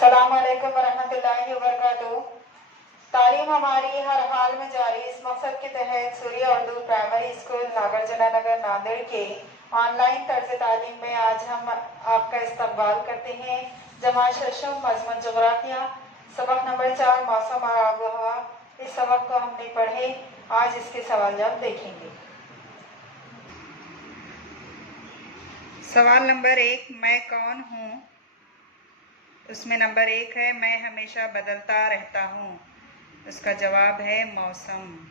अस्सलाम वालेकुम वरहमतुल्लाहि वबरकातुहू। तालीम हमारी हर हाल में जारी। इस मकसद के तहत सूर्या उर्दू प्राइमरी स्कूल नागार्जुन नगर नांदेड़ के ऑनलाइन तर्ज तालीम में आज हम आपका इस्तकबाल करते हैं। जमा शशम मजमून जोग्राफिया सबक नंबर 4 मौसम और आब व हवा। इस सबक को हमने पढ़े, आज इसके सवाल जवाब देखेंगे। सवाल नंबर 1, मैं कौन हूँ? उसमें नंबर 1 है मैं हमेशा बदलता रहता हूँ। उसका जवाब है मौसम।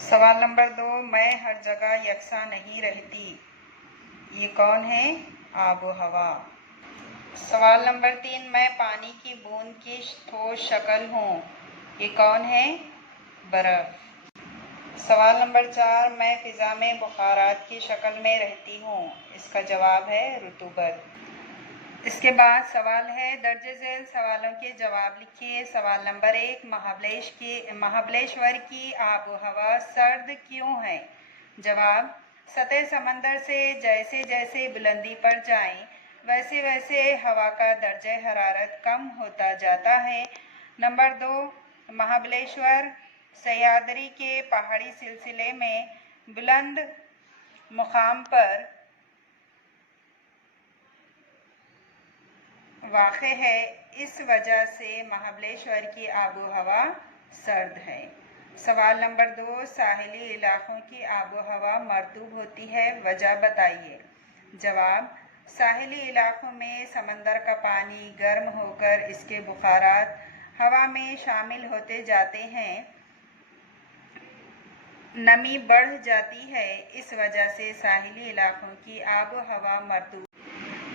सवाल नंबर 2, मैं हर जगह यकसा नहीं रहती। ये कौन है? आब व हवा। सवाल नंबर 3, मैं पानी की बूंद की ठोस शक्ल हूँ। ये कौन है? बर्फ। सवाल नंबर 4, मैं फिजा में बुखारात की शक्ल में रहती हूँ। इसका जवाब है रुतूबत। इसके बाद सवाल है दर्जे झेल सवालों के जवाब लिखिए। सवाल नंबर 1, महाबलेश्वर की आब व हवा सर्द क्यों है? जवाब, सतह समंदर से जैसे जैसे बुलंदी पर जाएं वैसे वैसे हवा का दर्जे हरारत कम होता जाता है। नंबर 2, महाबलेश्वर सह्याद्री के पहाड़ी सिलसिले में बुलंद मुकाम पर वाक़ है, इस वजह से महाबलेश्वर की आबो हवा सर्द है। सवाल नंबर 2, साहिली इलाक़ों की आबो हवा मरतूब होती है, वजह बताइए। जवाब, साहिली इलाक़ों में समंदर का पानी गर्म होकर इसके बुखारात हवा में शामिल होते जाते हैं, नमी बढ़ जाती है, इस वजह से साहिली इलाक़ों की आबो हवा मरतूब।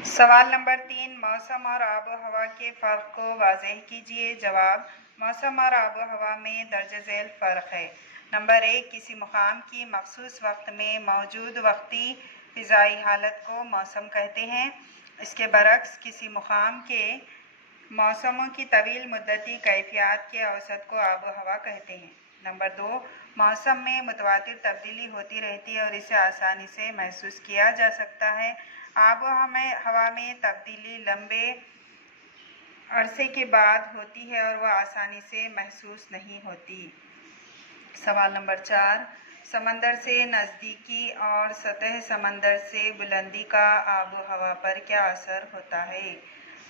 सवाल नंबर 3, मौसम और आबो हवा के फ़र्क को वाज़ेह कीजिए। जवाब, मौसम और आबो हवा में दर्ज झेल फ़र्क है। नंबर 1, किसी मुकाम की मखसूस वक्त में मौजूद वक्ती फ़िज़ाई हालत को मौसम कहते हैं। इसके बरक्स किसी मुकाम के मौसमों की तवील मुद्दती कैफियत के औसत को आबो हवा कहते हैं। नंबर 2, मौसम में मुतवातिर तब्दीली होती रहती है और इसे आसानी से महसूस किया जा सकता है। आब व हवा में तब्दीली लंबे अरसे के बाद होती है और वह आसानी से महसूस नहीं होती। सवाल नंबर 4, समंदर से नज़दीकी और सतह समंदर से बुलंदी का आब व हवा पर क्या असर होता है?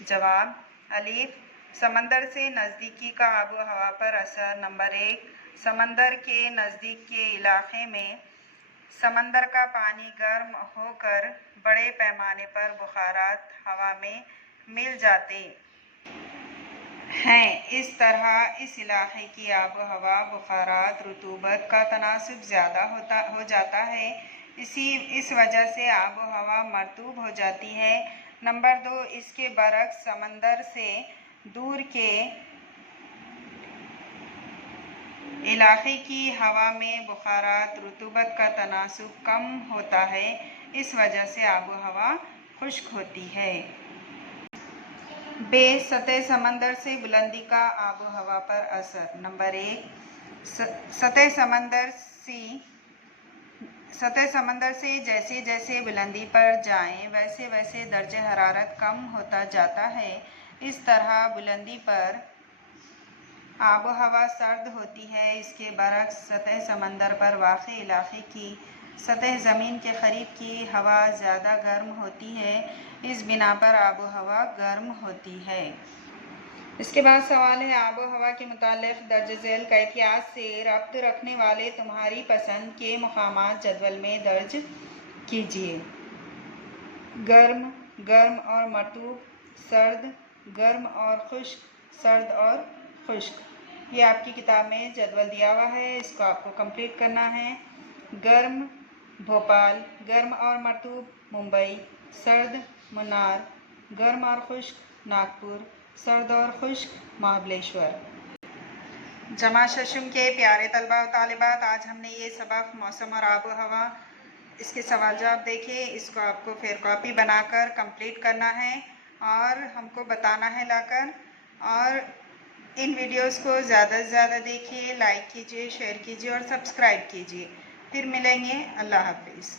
जवाब, अलीफ, समंदर से नज़दीकी का आब व हवा पर असर। नंबर 1, समंदर के नज़दीक के इलाक़े में समंदर का पानी गर्म होकर बड़े पैमाने पर बुखारात हवा में मिल जाते हैं। इस तरह इस इलाके की आब व हवा बुखारात रुतूबत का तनासुब ज़्यादा हो जाता है। इस वजह से आब व हवा मरतूब हो जाती है। नंबर 2, इसके बरक्स समंदर से दूर के इलाके की हवा में बुखारात रुतूबत का तनासुब कम होता है, इस वजह से आब व हवा खुश्क होती है। बे, सतह समंदर से बुलंदी का आब व हवा पर असर। नंबर 1, सतह समंदर से जैसे जैसे बुलंदी पर जाएं वैसे वैसे दर्जे हरारत कम होता जाता है। इस तरह बुलंदी पर आब व हवा सर्द होती है। इसके बरक्स सतह समंदर पर वाक़े इलाक़े की सतह ज़मीन के करीब की हवा ज़्यादा गर्म होती है। इस बिना पर आब व हवा गर्म होती है। इसके बाद सवाल है आब व हवा के मुताल्लिक़ दर्ज झेल कैफियत से रब्त रखने वाले तुम्हारी पसंद के मकामात जदवल में दर्ज कीजिए। गर्म, गर्म और मरतूब, सर्द, गर्म और खुश्क, सर्द और खुश्क। ये आपकी किताब में जदवल दिया हुआ है, इसको आपको कंप्लीट करना है। गर्म भोपाल, गर्म और मरतूब मुंबई, सर्द मुन्नार, गर्म और खुश्क नागपुर, सर्द और खुश्क महाबलेश्वर। जमा शशम के प्यारे तलबा और तालिबात, आज हमने ये सबक मौसम और आब व हवा इसके सवाल जवाब देखे। इसको आपको फिर कॉपी बनाकर कंप्लीट करना है और हमको बताना है लाकर। और इन वीडियोस को ज़्यादा से ज़्यादा देखिए, लाइक कीजिए, शेयर कीजिए और सब्सक्राइब कीजिए। फिर मिलेंगे। अल्लाह हाफिज़।